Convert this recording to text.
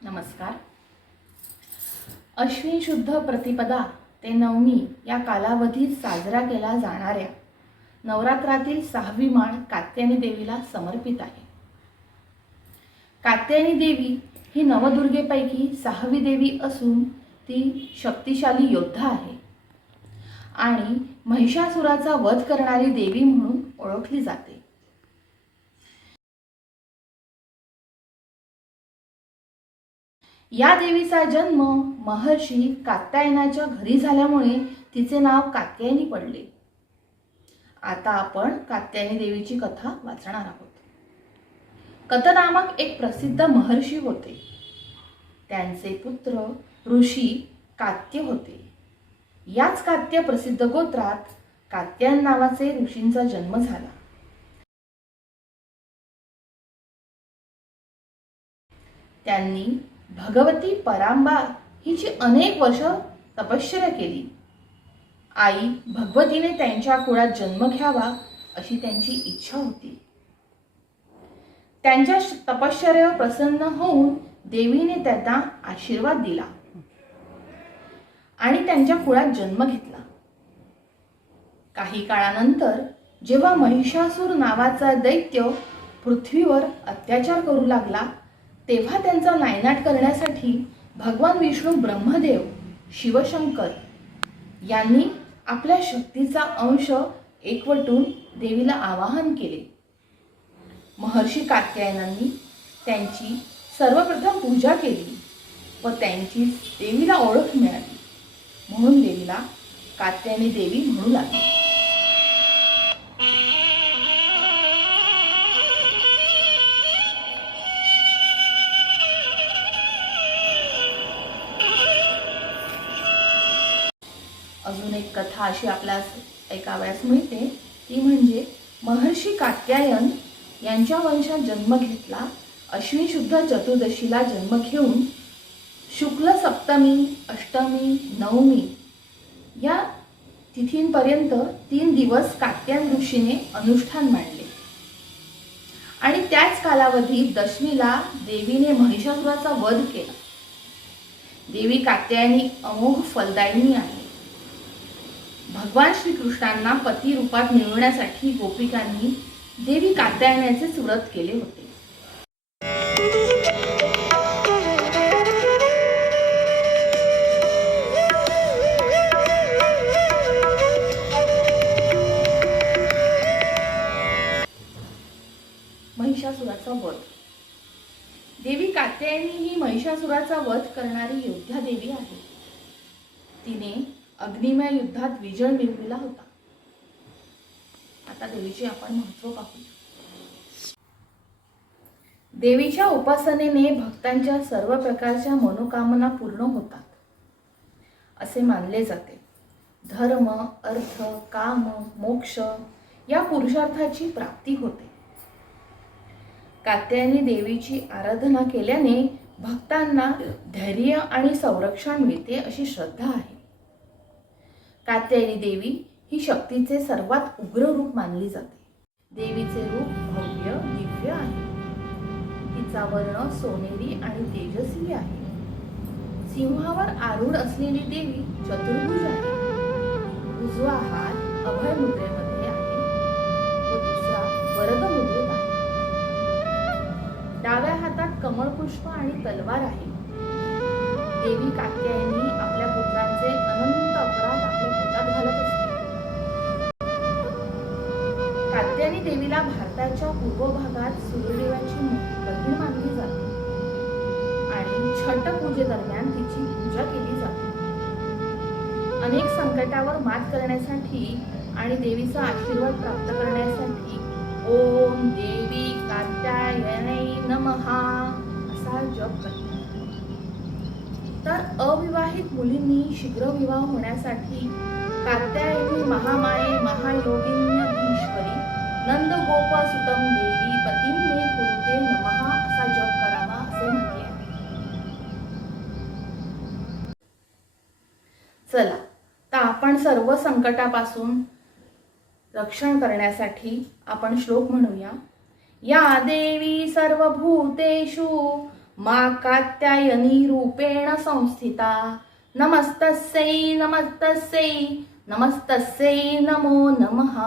नमस्कार. अश्विन शुद्ध प्रतिपदा ते नवमी या कालावधीत साजरा केला जाणाऱ्या नवरात्रातील 6वी माळ कात्यायनी देवीला समर्पित आहे. कात्यायनी देवी ही नवदुर्गेपैकी 6वी देवी असून ती शक्तिशाली योद्धा आहे आणि महिषासुराचा वध करणारी देवी म्हणून ओळखली जाते. या देवीचा जन्म महर्षी कात्यायनाच्या घरी झाल्यामुळे तिचे नाव कात्यायनी पडले. आता आपण कात्यायनी देवीची कथा वाचणार आहोत. कत नामक एक प्रसिद्ध महर्षी होते. त्यांचे पुत्र ऋषी कात्य होते. याच कात्य प्रसिद्ध गोत्रात कात्यायन नावाचे ऋषींचा जन्म झाला. त्यांनी भगवती परांबा हिची अनेक वर्ष तपश्चर्या केली. आई भगवतीने त्यांच्या कुळात जन्म घ्यावा अशी त्यांची इच्छा होती. त्यांच्या तपश्चर्यावर प्रसन्न होऊन देवीने त्यांना आशीर्वाद दिला आणि त्यांच्या कुळात जन्म घेतला. काही काळानंतर जेव्हा महिषासूर नावाचा दैत्य पृथ्वीवर अत्याचार करू लागला तेव्हा त्यांचा नायनाट करण्यासाठी भगवान विष्णू, ब्रह्मदेव, शिवशंकर यांनी आपल्या शक्तीचा अंश एकवटून देवीला आवाहन केले. महर्षी कात्यायनांनी त्यांची सर्वप्रथम पूजा केली व त्यांची देवीला ओळख मिळाली म्हणून देवीला कात्यायनी देवी म्हणू लागली. अजून एक कथा अशी आपल्यास ऐकावयास मिळते, ती म्हणजे महर्षी कात्यायन यांच्या वंशात जन्म घेतला. अश्विन शुद्ध चतुर्दशीला जन्म घेऊन शुक्ल सप्तमी, अष्टमी, नवमी या तिथींपर्यंत 3 दिवस कात्यायन ऋषीने अनुष्ठान मांडले आणि त्याच कालावधीत दशमीला देवीने महिषासुराचा वध केला. देवी कात्यायनी अमोघ फलदायिनी आहे. भगवान श्रीकृष्णांना पती रूपात मिळवण्यासाठी गोपिकांनी देवी कात्यायनाचे व्रत केले होते. महिषासुराचा वध. देवी कात्यायनी ही महिषासुराचा वध करणारी योद्धा देवी आहे. तिने अग्निमय युद्धात विजय मिळवला होता. आता देवीचे आपण महत्त्व पाहू. देवीच्या उपासनेने भक्तांच्या सर्व प्रकारच्या मनोकामना पूर्ण होतात असे मानले जाते. धर्म, अर्थ, काम, मोक्ष या पुरुषार्थाची प्राप्ती होते. कात्यायनी देवीची आराधना केल्याने भक्तांना धैर्य आणि संरक्षण मिळते अशी श्रद्धा आहे. कात्यायनी देवी ही शक्तीचे सर्वात उग्र रूप मानली जाते. देवीचे रूप भव्य दिव्य आहे. तिचा वर्ण सोनेरी आणि तेजस्वी आहे. सिंहावर आरूढ असलेली देवी चतुर्भुज आहे. उजवा हात अभय मुद्रेमध्ये आहे व दुसरा वरद मुद्रेत आहे. डाव्या हातात कमळपुष्प आणि तलवार आहे. देवी कात्यायनी आपल्या पुत्रांचे अनंत अपराध आपल्या पोटात घालत असते. कात्यायनी देवीला भारताच्या पूर्व भागात सूर्यदेवाची बहीण मानली जाते आणि छठ पूजेदरम्यान तिची पूजा केली जाते. अनेक संकटावर मात करण्यासाठी आणि देवीचा आशीर्वाद प्राप्त करण्यासाठी ओम देवी कात्यायनै नमः असा जप करतात. तर अविवाहित मुलींनी शीघ्र विवाह होण्यासाठी कात्यायनी महामाये महायोगिन्यधीश्वरी नंदगोप सुतम देवी पतिं मे कुरुते नमः असा जप करावा असे म्हटले आहे. चला तर आपण सर्व संकटापासून रक्षण करण्यासाठी आपण श्लोक म्हणूया. या देवी सर्वभूतेषु मा कात्यायनी रूपेण संस्थिता नमस्तस्यै नमस्तस्यै नमस्तस्यै नमो नमः।